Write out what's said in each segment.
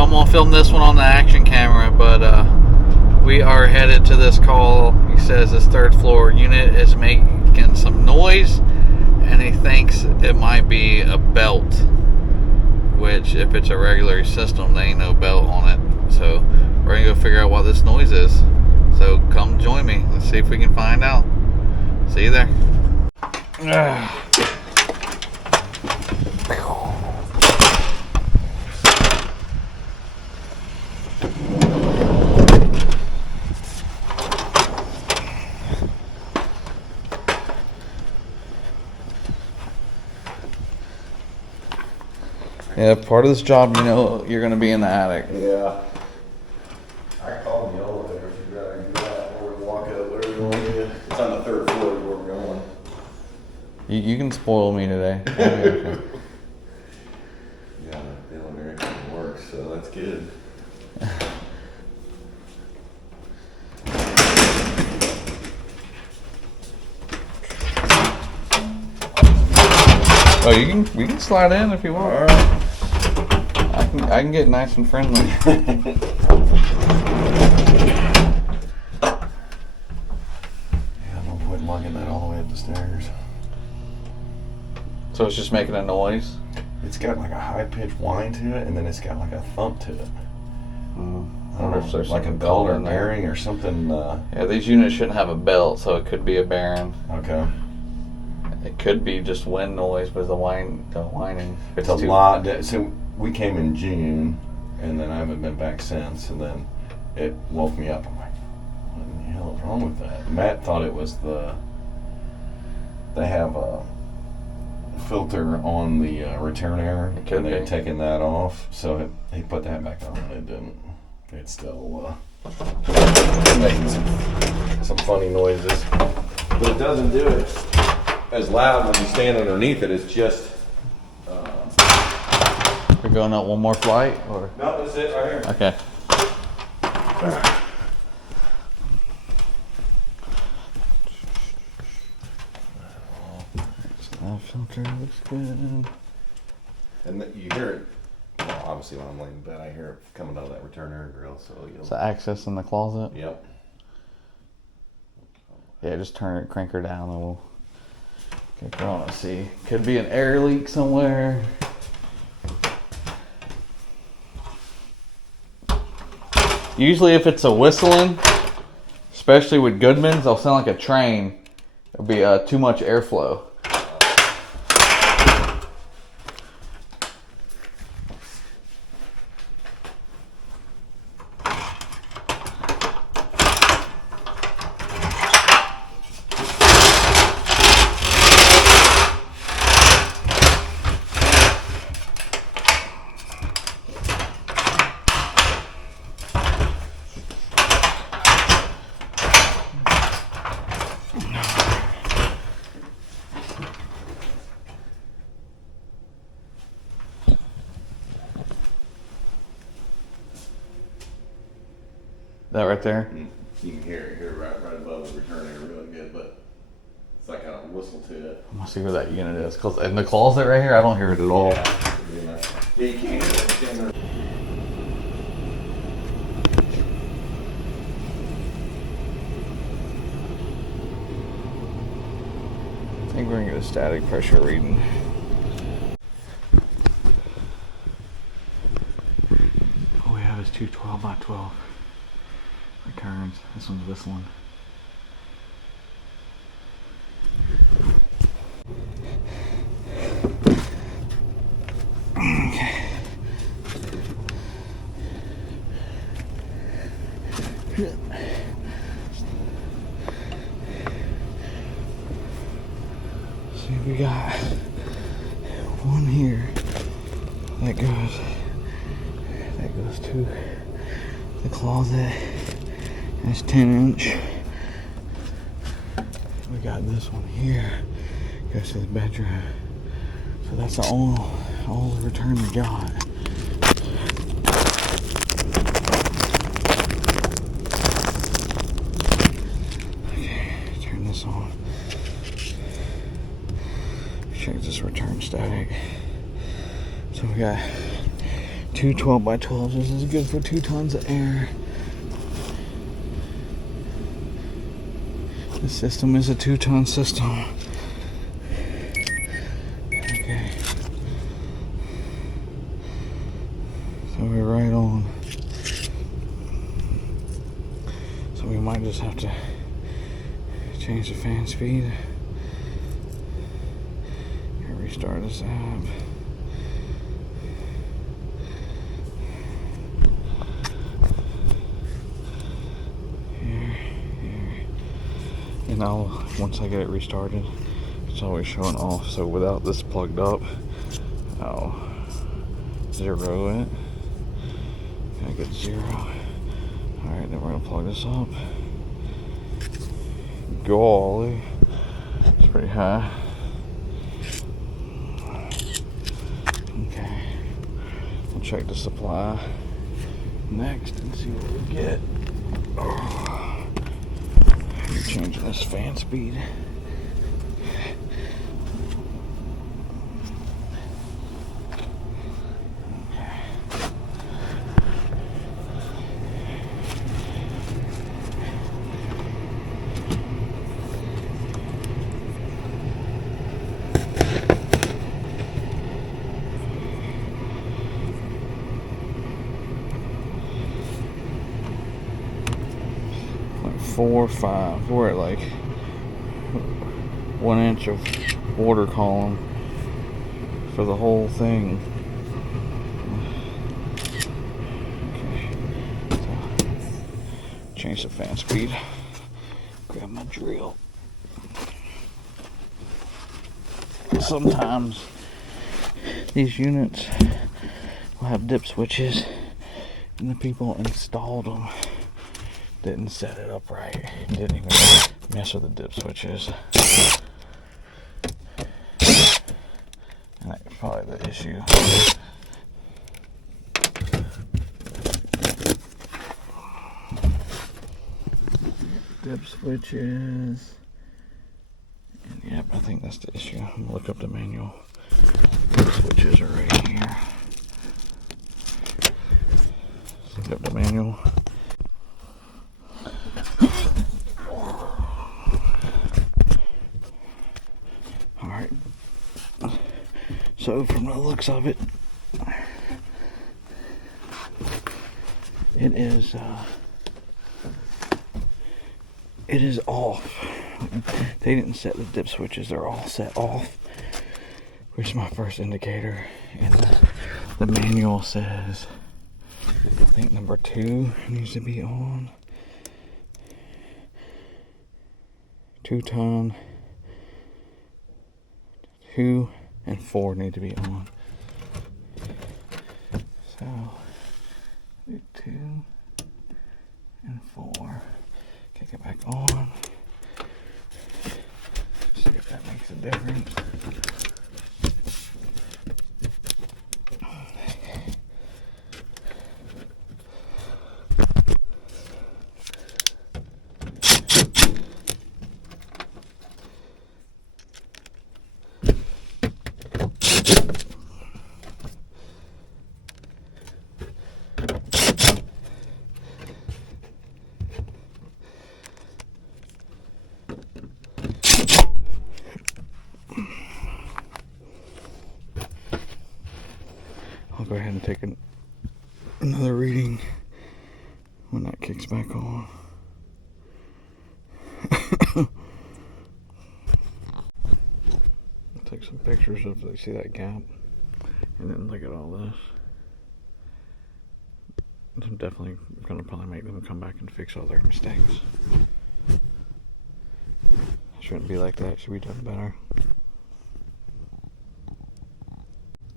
I'm gonna film this one on the action camera, but we are headed to this call. He says this third floor unit is making some noise, and he thinks it might be a belt. Which, if it's a regular system, there ain't no belt on it. So we're gonna go figure out what this noise is. So come join me. Let's see if we can find out. See you there. Yeah, part of this job, you know, you're going to be in the attic. Yeah. I called the elevator if you'd rather do that, or we walk up, whatever you want to do. It's on the third floor where we're going. You can spoil me today. Yeah, the elevator actually works, so that's good. Oh, we can slide in if you want. All right. I can get nice and friendly. Yeah, I'm gonna quit lugging that all the way up the stairs. So it's just making a noise? It's got like a high-pitched whine to it, and then it's got like a thump to it. I wonder if there's like a some belt or in there. bearing or something. Yeah, these units shouldn't have a belt, so it could be a bearing. Okay. It could be just wind noise, but the whining. It's a lot. So we came in June, and then I haven't been back since. And then it woke me up. I'm like, what in the hell is wrong with that? Matt thought it was they have a filter on the return air, and they're taking that off. So he put that back on, and it didn't. It's still making some funny noises, but it doesn't do it as loud when you stand underneath it. It's just. We're going up one more flight, or? No, that's it right here. Okay. That filter looks good. And you hear it. Well, obviously when I'm laying in bed, I hear it coming out of that return air grill. So you'll. So access in the closet? Yep. Yeah, just turn it, crank her down, and we'll get going and see. Could be an air leak somewhere. Usually if it's a whistling, especially with Goodman's, they'll sound like a train. There'll be too much airflow. That right there? You can hear it right above the return air really good, but it's like a whistle to it. I'm gonna see where that unit is. Cause in the closet right here, I don't hear it at all. Yeah, you can't hear it. I think we're gonna get a static pressure reading. All we have is two 12 by 12 returns. This one's whistling. Okay. See, we got one here that goes to the closet. That's 10-inch. We got this one here, goes to the bedroom. So that's all the return we got. Okay, turn this on. Check this return static. So we got two 12x12s. This is good for 2 tons of air. The system is a 2-ton system. Okay. So we're right on. So we might just have to change the fan speed and restart this app. And I'll, once I get it restarted, it's always showing off. So without this plugged up, I'll 0 it. I get 0. Alright, then we're gonna plug this up. Golly, it's pretty high. Okay, we'll check the supply next and see what we get. Changing this fan speed. Like 4 or 5. We're at like 1 inch of water column for the whole thing. Okay. So, change the fan speed. Grab my drill. Sometimes these units will have dip switches, and the people installed them didn't set it up right. Didn't even mess with the dip switches. And that's probably the issue. Dip switches. And yep, I think that's the issue. I'm gonna look up the manual. Dip switches are right here. Look up the manual. So from the looks of it, it is off. They didn't set the dip switches, they're all set off, which is my first indicator. And the manual says, I think number 2 needs to be on. 2-ton, 2 and 4 need to be on. So, do 2 and 4. Kick it back on. See if that makes a difference. I'll go ahead and take another reading when that kicks back on. I'll take some pictures of, you see that gap, and then look at all this. I'm definitely going to probably make them come back and fix all their mistakes. Shouldn't be like that, should be done better.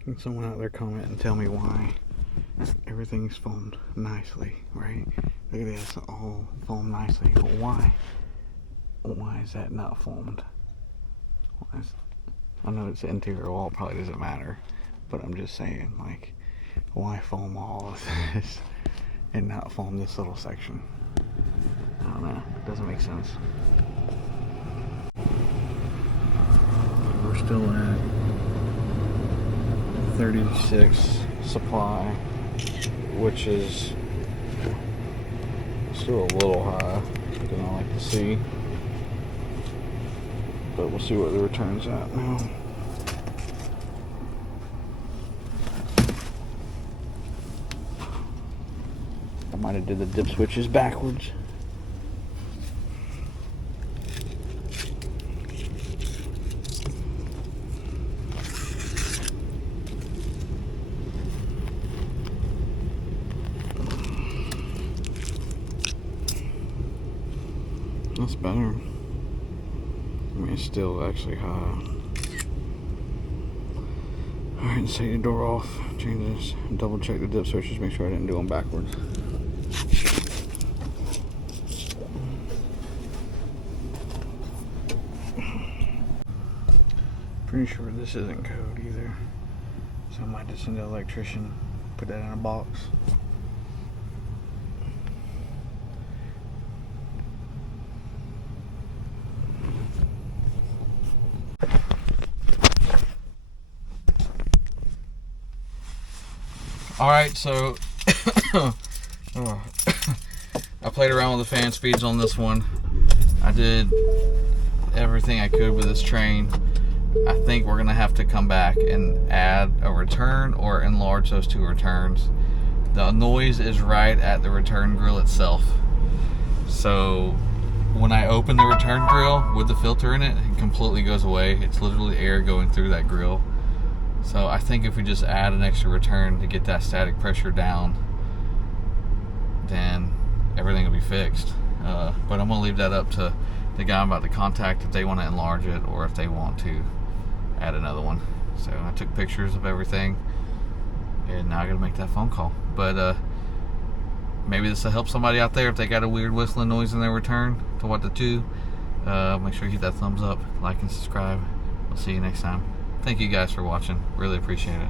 Can someone out there comment and tell me why everything's foamed nicely, right? Look at this, all foamed nicely. But why is that not foamed? I know it's the interior wall, probably doesn't matter, but I'm just saying, like, why foam all of this and not foam this little section? I don't know, it doesn't make sense. We're still at 36 supply. which is still a little higher than I like to see. But we'll see where the return's at now. I might have did the dip switches backwards. That's better. I mean, it's still actually high. Alright, take the door off, change this, and double check the dip switches, make sure I didn't do them backwards. Pretty sure this isn't code either, so I might just send the electrician, put that in a box. Alright, so I played around with the fan speeds on this one. I did everything I could with this train. I think we're gonna have to come back and add a return or enlarge those two returns. The noise is right at the return grill itself. So when I open the return grill with the filter in it, it completely goes away. It's literally air going through that grill. So I think if we just add an extra return to get that static pressure down, then everything will be fixed. But I'm gonna leave that up to the guy I'm about to contact if they want to enlarge it or if they want to add another one. So I took pictures of everything and now I gotta make that phone call. But maybe this will help somebody out there if they got a weird whistling noise in their return to what to do. Make sure you hit that thumbs up, like and subscribe. We'll see you next time. Thank you guys for watching. Really appreciate it.